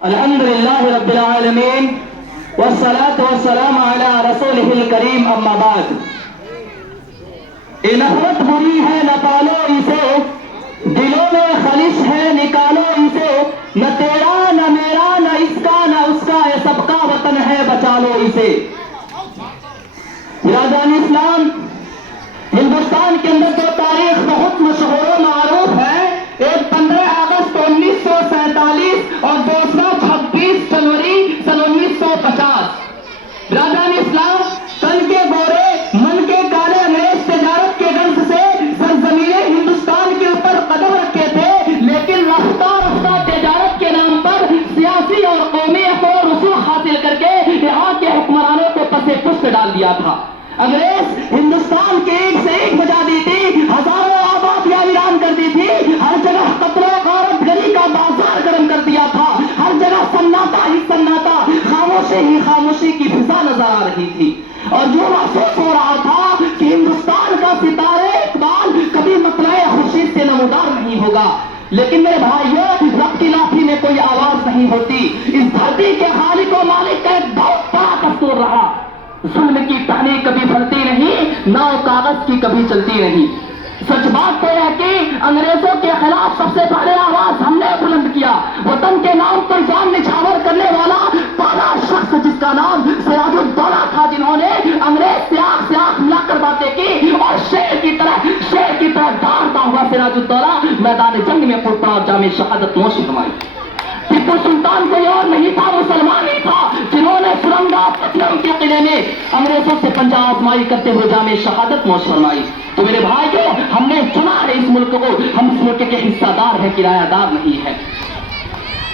الحمد للہ رب العالمین والصلاة والسلام علی رسولہ الکریم اما بعد. نفرت بری ہے نہ پالو اسے، دلوں میں خلش ہے نکالو اسے، نہ تیرا نہ میرا نہ اس کا نہ اس کا، یہ سب کا وطن ہے بچا لو اسے. برادران اسلام، ہندوستان کے اندر تو تاریخ بہت مشہور و معروف ہے. ایک 15 اگست 1947 اور دوسرا 26 جنوری سن 1950. برادران اسلام، تن کے گورے من کے کالے انگریز تجارت کے غرض سے سرزمین ہندوستان کے اوپر قدم رکھے تھے، لیکن رفتہ رفتہ تجارت کے نام پر سیاسی اور قومی افور رسوخ حاصل کر کے یہاں کے حکمرانوں کو پس پشت ڈال دیا تھا. انگریز ہندوستان کے ایک سے ایک بجا دی تھی، ہزاروں آبادیاں ویران کر دی تھی، ہر جگہ قتل و غارت گری کا بازار گرم کر دیا تھا، ہر جگہ سناٹا ہی سناٹا، خاموشی ہی خاموشی کی فضا نظر آ رہی تھی. اور جو محسوس ہو رہا تھا کہ ہندوستان کا ستارے اقبال کبھی مطلع خورشید سے نمودار نہیں ہوگا. لیکن میرے بھائیوں، رب کی لاٹھی میں کوئی آواز نہیں ہوتی. اس دھرتی کے خالق و مالک کا ایک بہت بڑا دستور رہا. ظلم کی ٹہنی کبھی پھلتی نہیں، ناؤ کاغذ کی کبھی چلتی نہیں. سچ بات تو ہے کہ انگریزوں کے خلاف سب سے پہلے آواز ہم نے بلند کیا. وطن کے نام پر جان نچھاور کرنے والا پہلا شخص جس کا نام سراج الدولہ تھا، جنہوں نے انگریز سے آنکھ ملا کر باتیں کی اور شیر کی طرح داڑتا ہوا سراج الدولہ میدان جنگ میں پڑتا اور جامع شہادت نوش فرمائی. ٹیپو سلطان کوئی اور نہیں تھا، مسلمان ہی تھا، جنہوں نے سرنگا پٹنم کے قلعے میں انگریزوں سے پنجہ آزمائی کرتے ہوئے جامع شہادت نوش فرمائی. تو میرے بھائیوں، ہم نے چنا ہے اس ملک کو، ہم اس ملک کے حصہ دار ہیں، کرایہ دار نہیں ہے.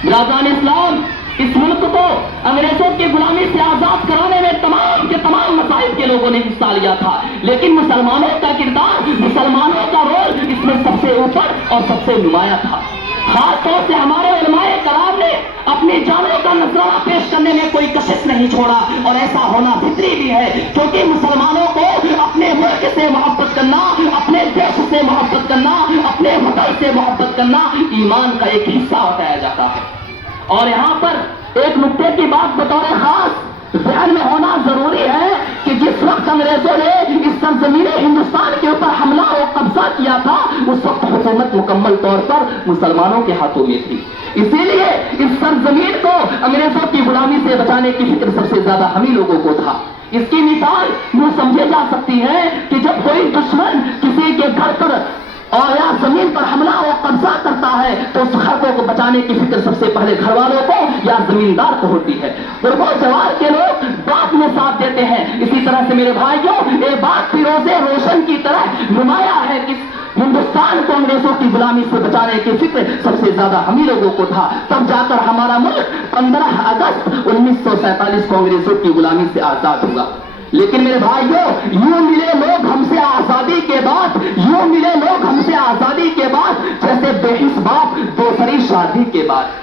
برادران اسلام، اس ملک کو انگریزوں کی غلامی سے آزاد کرانے میں تمام کے تمام مذاہب کے لوگوں نے حصہ لیا تھا، لیکن مسلمانوں کا کردار، مسلمانوں کا رول اس میں سب سے اوپر اور سب سے نمایاں تھا. خاص طور سے ہمارے علماء کرام نے اپنی جانوں کا نذرانہ پیش کرنے میں کوئی کشش نہیں چھوڑا، اور ایسا ہونا فطری بھی ہے، کیونکہ مسلمانوں کو اپنے ملک سے محبت کرنا، اپنے دیش سے محبت کرنا، اپنے وطن سے محبت کرنا ایمان کا ایک حصہ بتایا جاتا ہے. اور یہاں پر ایک نقطے کی بات بطور خاص ذہن میں ہونا ضروری ہے کہ جس وقت انگریزوں نے اس سرزمین ہندوستان کے اوپر حملہ اور قبضہ کیا تھا، اس وقت حکومت مکمل طور پر مسلمانوں کے ہاتھوں میں تھی. اسی لیے اس سرزمین کو انگریزوں کی غلامی سے بچانے کی فکر سب سے زیادہ ہم ہی لوگوں کو تھا. اس کی مثال یوں سمجھے جا سکتی ہے کہ جب کوئی دشمن کسی کے گھر پر اور یا زمین پر حملہ اور قبضہ کرتا ہے تو اس گھر کو بچانے کی فکر سب سے پہلے گھر والوں کو یا زمیندار کو ہوتی ہے، اور وہ جوار کے لوگ بات میں ساتھ دیتے ہیں. اسی طرح سے میرے بھائیوں، یہ بات فیروزے روشن کی طرح نمایاں ہے کہ ہندوستان کو انگریزوں کی غلامی سے بچانے کی فکر سب سے زیادہ ہم ہی لوگوں کو تھا. تب جا کر ہمارا ملک 15 اگست 1947 کو انگریزوں کی غلامی سے آزاد ہوا. لیکن میرے بھائیوں، یوں ملے لوگ ہم سے آزادی کے بعد، یوں ملے لوگ ہم سے آزادی کے بعد جیسے بے حس باپ دوسری شادی کے بعد.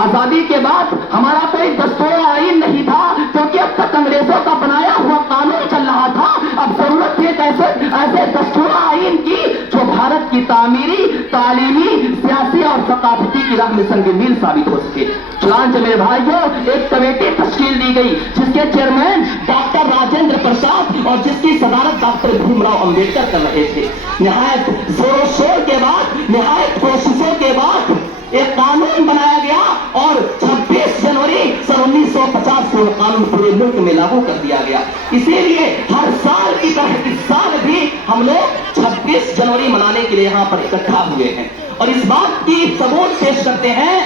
آزادی کے بعد ہمارا کوئی دستور آئین نہیں تھا، کیونکہ اب تک انگریزوں کا بنایا ہوا قانون چل رہا تھا. اب ضرورت تھی ایسے دستور آئین کی جو بھارت کی تعمیری، تعلیمی، سیاسی اور ثقافتی کی راہ میں سنگ میل ثابت ہو سکے. چنانچہ میرے بھائیوں، ایک کمیٹی تشکیل دی گئی جس کے چیئرمین ڈاکٹر راجندر پرساد اور جس کی صدارت ڈاکٹر بھیم راؤ امبیڈکر کر رہے تھے. نہایت زور و شور کے بعد، نہایت کوششوں کے بعد ایک قانون بنایا گیا اور 26 جنوری سن 1950 کو قانون پورے ملک میں لاگو کر دیا گیا. اسی لیے ہر سال کی طرح اس سال بھی ہم لوگ 26 جنوری منانے کے لیے یہاں پر اکٹھا ہوئے ہیں، اور اس بات کی ثبوت پیش کرتے ہیں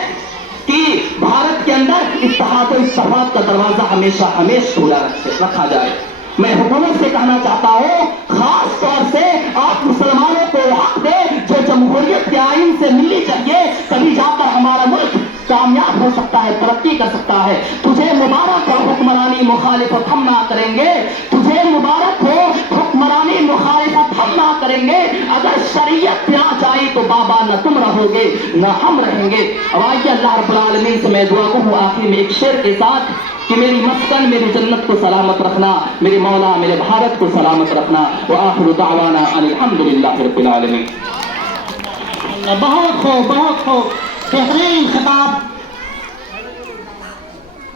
کہ بھارت کے اندر اتحاد و اتفاق کا دروازہ ہمیشہ کھلا رکھا جائے. میں حکومت سے کہنا چاہتا ہوں، خاص طور سے آپ مسلمانوں کو حق دے جو جمہوریت کے آئین سے ملنی چاہیے، تبھی جا کر ہمارا ملک کامیاب ہو سکتا ہے، ترقی کر سکتا ہے. تجھے مبارک ہو حکمرانی مخالفت ہم نہ کریں گے، تجھے مبارک ہو حکمرانی مخالفت ہم نہ کریں گے. اگر شریعت نہ چاہی تو بابا نہ تم رہو گے نہ ہم رہیں گے. اب آئیے اللہ رب العالمین سے میں دعا کروں آخر میں ایک شعر کے ساتھ کہ میری مسکن میری جنت کو سلامت رکھنا، میرے مولا میرے بھارت کو سلامت رکھنا. وآخر دعوانا ان الحمدللہ رب العالمین. بہت خوب، بہت خوب، بہترین خطاب